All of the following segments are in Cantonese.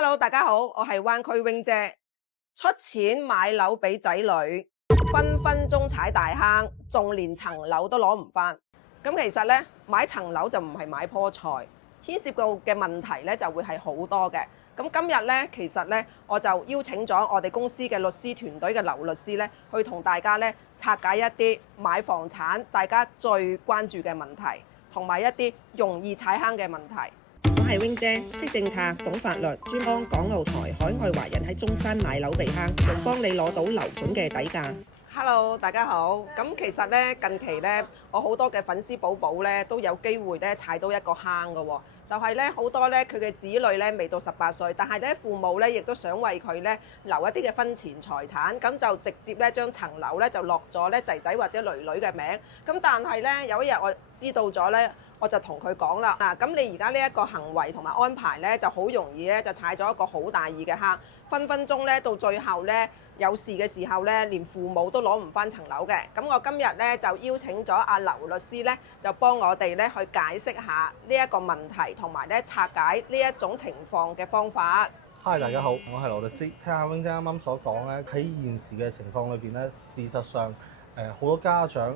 Hello，大家好，我係灣區 wing 姐。出錢買樓俾仔女，分分鐘踩大坑，仲連層樓都攞唔返。咁其實咧，買層樓就唔係買棵菜，牽涉到嘅問題咧就會係好多嘅。咁今日咧，其實咧我就邀請咗我哋公司嘅律師團隊嘅劉律師咧，去同大家咧拆解一啲買房產大家最關注嘅問題，同埋一啲容易踩坑嘅問題。我係 wing 姐，識政策，懂法律，專幫港澳台海外華人喺中山買樓避坑，仲幫你攞到樓盤嘅底價。Hello，大家好。咁其實咧，近期咧，我好多嘅粉絲寶寶咧都有機會咧踩到一個坑嘅喎，就係咧好多咧佢嘅子女咧未到18歲，但係咧父母咧亦都想為佢咧留一啲嘅婚前財產，咁就直接咧將層樓咧就落咗咧仔仔或者女女嘅名。咁但係咧有一日我知道咗咧。我就同佢講啦，咁你而家呢一個行為同埋安排咧，就好容易咧就踩咗一個好大意嘅坑，分分鐘咧到最後咧有事嘅時候咧，連父母都攞唔返層樓嘅。咁我今日咧就邀請咗阿劉律師咧，就幫我哋咧去解釋下呢一個問題，同埋咧拆解呢一種情況嘅方法。Hi， 大家好，我係劉律師。聽下 wing 姐啱啱所講咧，喺現時嘅情況裏邊咧，事實上好多家長。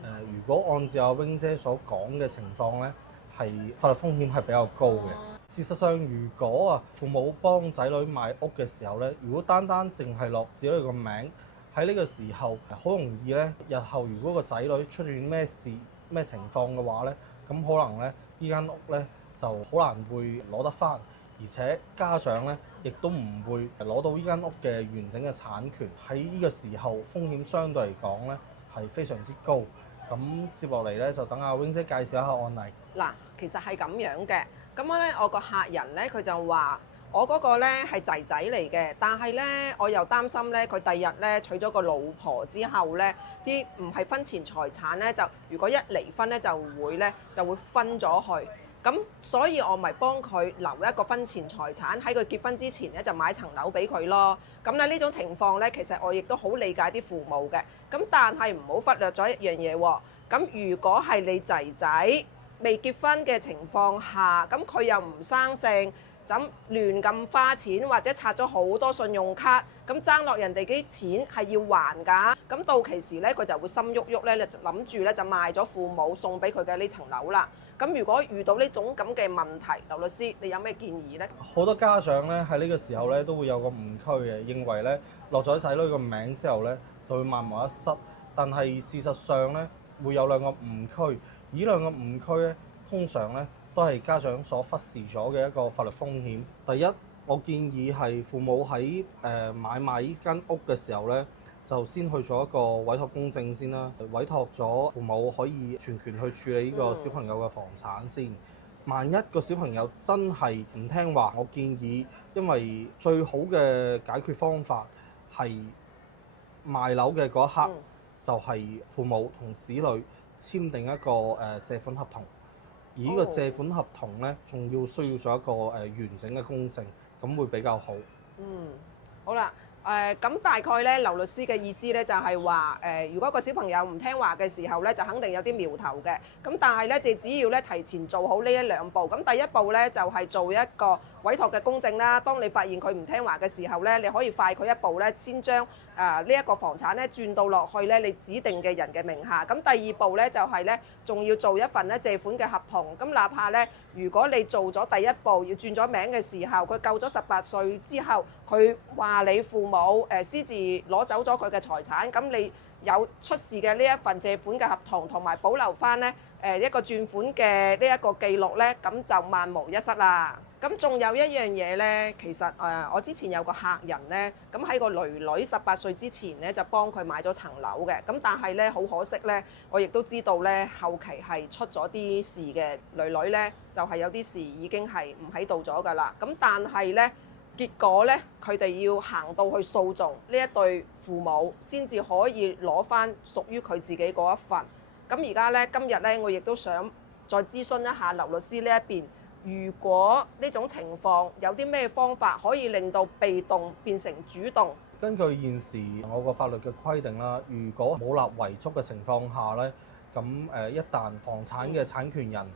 如果按照阿 wing 姐所講嘅情況咧，係法律風險係比較高嘅。事實上，如果父母幫仔女買屋嘅時候咧，如果單單淨係落子女個名，喺呢個時候好容易咧，日後如果個仔女出現咩事咩情況嘅話咧，咁可能咧呢間屋咧就好難會攞得返，而且家長咧亦都唔會攞到呢間屋嘅完整嘅產權。喺呢個時候風險相對嚟講咧係非常之高。咁接落嚟咧，就等阿 wing 姐介紹一下案例。嗱，其實係咁樣嘅。咁咧，我個客人咧，佢就話：我嗰個咧係仔仔嚟嘅，但係咧，我又擔心咧，佢第日咧娶咗個老婆之後咧，啲唔係婚前財產咧，就如果一離婚咧，就會分咗去。咁所以我咪幫佢留一個婚前財產，喺佢結婚之前咧就買層樓俾佢咯。咁咧呢種情況咧，其實我亦都好理解啲父母嘅。咁但係唔好忽略咗一樣嘢喎。咁如果係你仔仔未結婚嘅情況下，咁佢又唔生性，咁亂咁花錢或者拆咗好多信用卡，咁爭落人哋啲錢係要還㗎。咁到期時咧，佢就會心喐喐咧，就諗住咧就賣咗父母送俾佢嘅呢層樓啦。咁如果遇到呢種咁嘅問題，劉律師你有咩建議呢？好多家長咧喺呢個時候咧都會有個誤區嘅，認為咧落咗仔女個名之後咧就會萬無一失，但係事實上咧會有兩個誤區，而呢兩個誤區咧通常咧都係家長所忽視咗嘅一個法律風險。第一，我建議係父母喺買賣呢間屋嘅時候咧，就先去做一個委託公證先啦，委託咗父母可以全權去處理呢個小朋友嘅房產先。萬一個小朋友真係唔聽話，我建議，因為最好嘅解決方法係賣樓嘅嗰一刻，就係父母同子女簽訂一個借款合同，而呢個借款合同咧，仲要需要做一個完整嘅公證，咁會比較好。好啦。咁大概咧，劉律師嘅意思咧就係話，如果個小朋友唔聽話嘅時候咧，就肯定有啲苗頭嘅。咁但係咧，你只要咧提前做好呢一兩步。咁第一步咧就係做一個委託嘅公證啦。當你發現佢唔聽話嘅時候咧，你可以快佢一步咧，先將呢一個房產咧轉到落去咧你指定嘅人嘅名下。咁第二步咧就係咧，仲要做一份咧借款嘅合同。咁哪怕咧，如果你做咗第一步要轉咗名嘅時候，佢夠咗18歲之後，佢話你父母私自攞走咗佢嘅財產，咁你有出示嘅呢一份借款嘅合同，同埋保留翻咧一個轉款嘅呢一個記錄咧，咁就萬無一失啦。咁仲有一樣嘢咧，其實我之前有個客人咧，咁喺個女女18歲之前咧就幫佢買咗層樓嘅，咁但係咧好可惜咧，我亦都知道咧後期係出咗啲事嘅，女女咧就係有啲事已經係唔喺度咗㗎啦。咁但係咧。結果咧，佢哋要行到去訴訟呢一對父母，先至可以攞翻屬於佢自己嗰一份。咁而家咧，今日咧，我亦都想再諮詢一下劉律師呢一邊，如果呢種情況有啲咩方法可以令到被動變成主動？根據現時我個法律嘅規定啦，如果冇立遺囑嘅情況下咧，咁一旦房產嘅產權人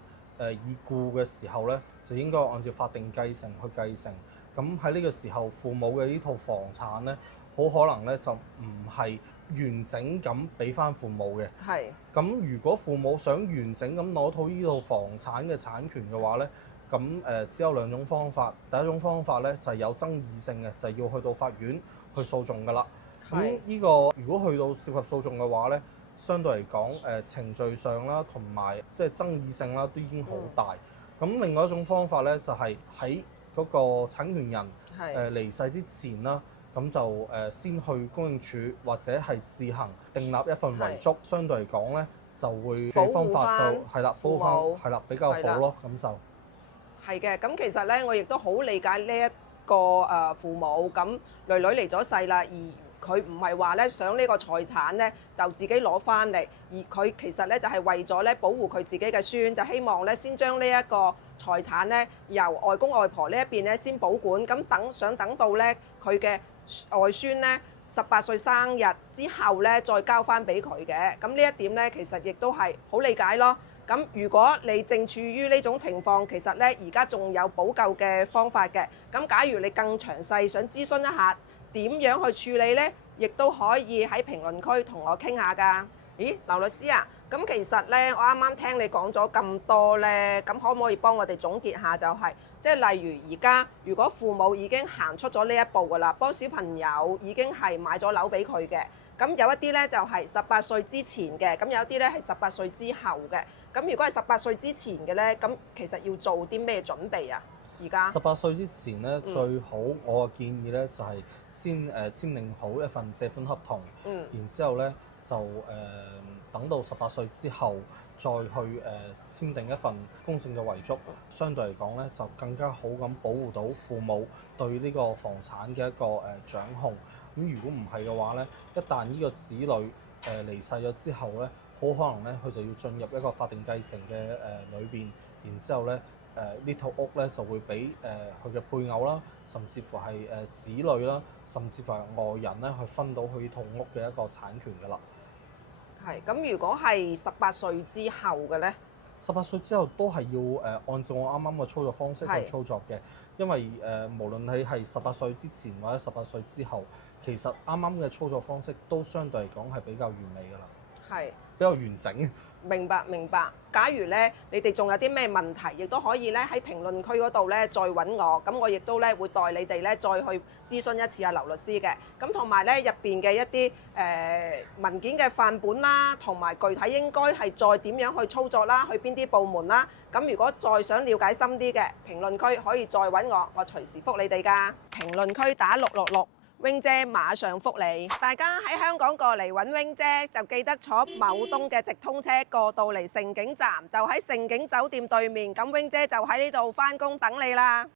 已故嘅時候咧，就應該按照法定繼承去繼承。咁喺呢個時候，父母嘅呢套房產咧，好可能咧就唔係完整咁俾翻父母嘅。係。咁如果父母想完整咁攞到呢套房產嘅產權嘅話咧，咁只有兩種方法。第一種方法咧就係有爭議性嘅，就係要去到法院去訴訟㗎啦。咁呢個如果去到涉及訴訟嘅話咧，相對嚟講程序上啦，同埋即係爭議性啦，都已經好大。咁另外一種方法咧，就係喺嗰個產權人離世之前啦，咁就先去公證處或者係自行訂立一份遺囑，相對嚟講咧就會方法就係啦，保護翻係啦比較好咯，咁就係嘅。咁其實咧，我亦都好理解呢一個父母，咁女女離咗世啦，而佢唔係話咧想呢個財產咧就自己攞翻嚟，而佢其實咧就係為咗咧保護佢自己嘅孫，就希望咧先將呢一個財產咧由外公外婆呢一邊咧先保管，咁想等到咧佢嘅外孫咧18歲生日之後咧再交翻俾佢嘅。咁呢一點咧其實亦都係好理解咯。咁如果你正處於呢種情況，其實咧而家仲有補救嘅方法嘅。咁假如你更詳細想諮詢一下點樣去處理呢，亦都可以喺評論區同我傾下㗎。咦，劉律師啊，咁其實呢，我啱啱聽你講咗咁多呢，咁可唔可以幫我哋總結下就係，即係例如而家如果父母已經行出咗呢一步㗎啦，幫小朋友已經係買咗樓俾佢嘅，咁有一啲呢就係18歲之前嘅，咁有啲呢係18歲之後嘅。咁如果係18歲之前嘅呢，咁其實要做啲咩準備啊？而家18歲之前咧，最好我嘅建議咧就係先簽訂好一份借款合同，然之後咧就等到18歲之後再去簽訂一份公證嘅遺囑，相對嚟講咧就更加好咁保護到父母對呢個房產嘅一個掌控。咁如果唔係嘅話咧，一旦呢個子女離世咗之後咧，好可能咧佢就要進入一個法定繼承嘅裏邊，然之後咧。呢套屋咧就會俾佢嘅配偶啦，甚至乎係子女啦，甚至乎係外人咧去分到佢呢套屋嘅一個產權㗎啦。係咁，如果係18歲之後嘅咧，18歲之後都係要按照我啱啱嘅操作方式去操作嘅，因為無論你係18歲之前或者18歲之後，其實啱啱嘅操作方式都相對嚟講係比較完美㗎啦。係比較完整。明白明白。假如咧你哋仲有啲咩問題，亦都可以咧喺評論區嗰度咧再揾我，咁我亦都咧會代你哋咧再去諮詢一次阿劉律師嘅。咁同埋咧入邊嘅一啲文件嘅範本啦，同埋具體應該係再點樣去操作啦，去邊啲部門啦。咁如果再想了解深啲嘅，評論區可以再揾我，我隨時覆你哋㗎。評論區打666。Wing 姐馬上覆你，大家喺香港過嚟揾 Wing 姐就記得坐某東嘅直通車過到嚟盛景站，就喺盛景酒店對面，咁 Wing 姐就喺呢度返工等你啦。